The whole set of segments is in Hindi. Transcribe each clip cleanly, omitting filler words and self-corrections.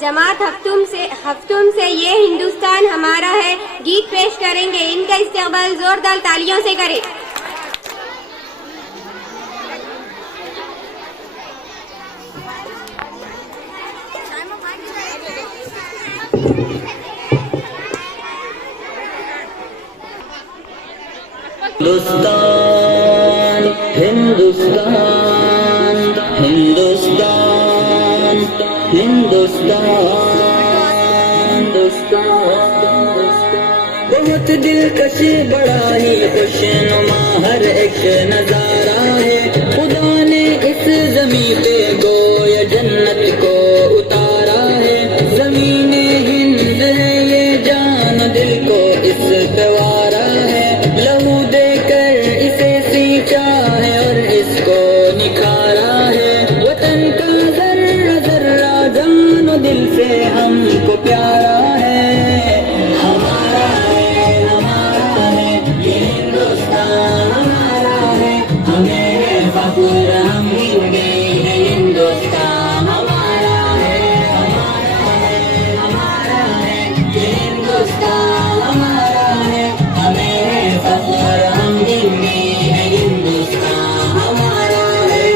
जमात हफ्तुम से ये हिंदुस्तान हमारा है गीत पेश करेंगे। इनका इस्तेमाल जोरदार तालियों से करें। हिंदुस्तान हिंदुस्तान हिंदुस्तान हिंदुस्तान बहुत दिलकश बड़ा ही खुशनुमा हर एक नजारा है। खुदा ने इस जमीन पे गोया जन्नत को उतारा है। जमीने हिंद है ये जान दिल को इस गवारा है। लहू देकर इसे सींचा है और इसको निखारा है। वतन का जर्रा जर्रा जानो दिल से हमको प्यारा है। हमारा है ये हिंदुस्तान हमारा है। हमें है फख्र हम हिंदी है। हिंदुस्तान हमारा है ये हिंदुस्तान हमारा है। हमें है फख्र हम हिंदी है। हिंदुस्तान हमारा है।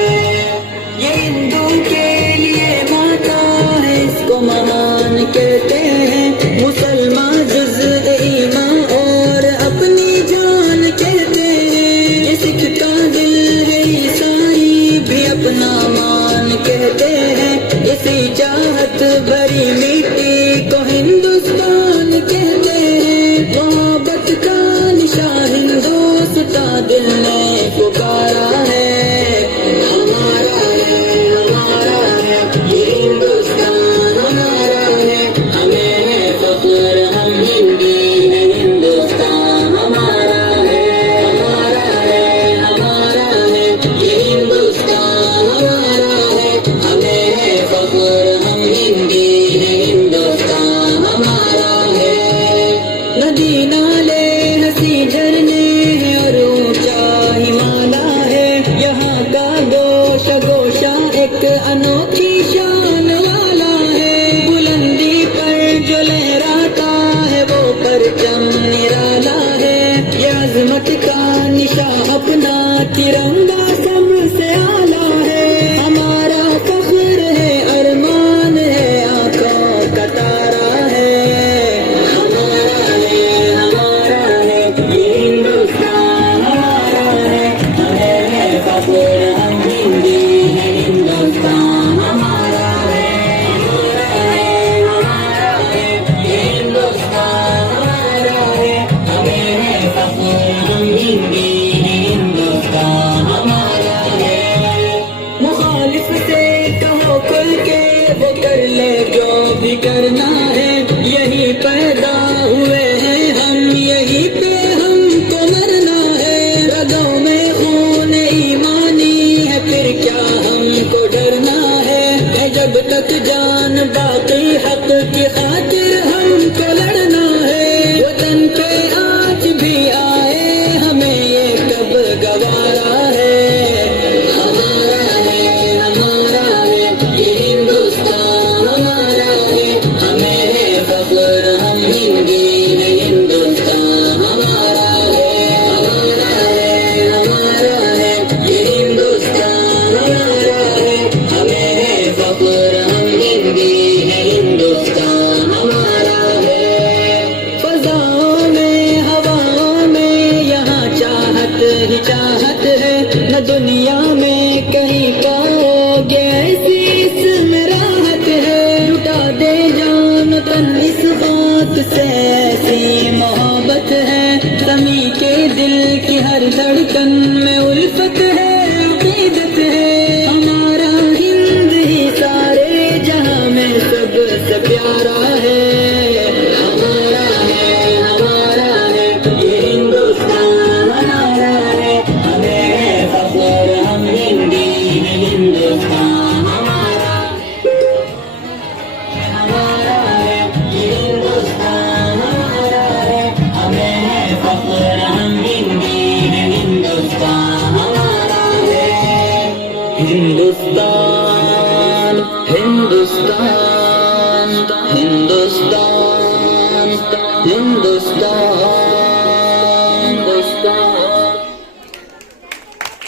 ये हिंदू के लिए माता है इसको महान कहते हैं। मुसलमान जुज़ ईमान और अपनी जान कहते हैं। ये सिख का दिल है ईसाई भी अपना मान कहते हैं। इसी चाहत भरी मिट्टी को हिंदुस्तान कहते हैं। मोहब्बत का निशान हिंदुस्तान दिल ने पुकारा है। हमारा है ये हिंदुस्तान हमारा है। हमें है फख्र हम हिंदी है। हिंदुस्तान हमारा है ये हिंदुस्तान हमारा है। हमें है फख्र हम हिंदी है। हिंदुस्तान हमारा है। नदी नाले हंसी झरने हैं और ऊंचा हिमालय है। यहाँ का गोशा एक अनोखी शान वाला है। बुलंदी पर जो लहराता है वो परचम निराला है। ये अजमत का निशान अपना तिरंगा सबसे आला है। हमारा फख्र है अरमान है आंखों का तारा है। हमारा है ये हिंदुस्तान हमारा है। हमें है फख्र हम हिंदी है। हिंदुस्तान हमारा है ये हिंदुस्तान हमारा है। हमें है फख्र हम हिंदी है। हिंदुस्तान हमारा है। मुखालिफ से कहो खुल के वो कर ले जो भी करना है। यही पैदा हुए हैं हम यही पे हमको मरना है। रगों में खून ईमानी है फिर क्या हमको डरना है। जब तक जान बाकी हक की खातिर हमको लड़ना है। वतन पे आज भी आए हमें ये कब गवारा है। हमारा है ये हिंदुस्तान हमारा है। हमें है फख्र हम हिंदी है। हिंदुस्तान हमारा है ये हिंदुस्तान हमारा है। हमें है फख्र हम हिंदी है। हिंदुस्तान हमारा है। फजाओं में हवाओं में यहाँ चाहत ही चाहत है। न दुनिया में कहीं पाओगे ऐसी इसमें राहत है। लुटा दे जान तन इस बात से ऐसी मोहब्बत है। समी के दिल की हर धड़कन में उल्फत है अकीदत है। हमारा हिंद ही सारे जहां में सबसे प्यारा है। हमारा है ये हिंदुस्तान हमारा है। हमें है फख्र हम हिंदी है। हिंदुस्तान हमारा है ये हिंदुस्तान हमारा है। हमें है फख्र हम हिंदी है। हिंदुस्तान हमारा है। हिंदुस्तान हिंदुस्तान हिंदुस्तान